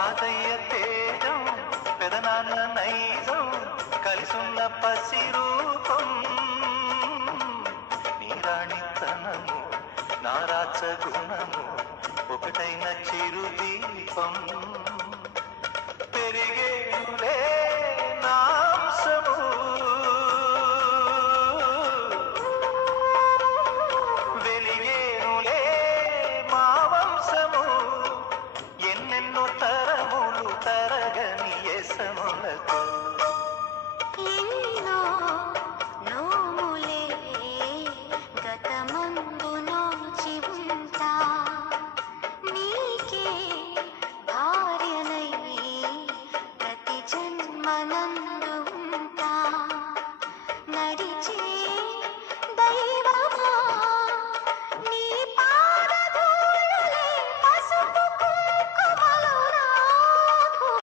తాతయ్య తేజం పెదనాన్న నైజం కలిసున్న పసి రూపం నీ రాణితనము నా రాచ గుణము ఒకటైన చిరు దీపం పెరిగేనులే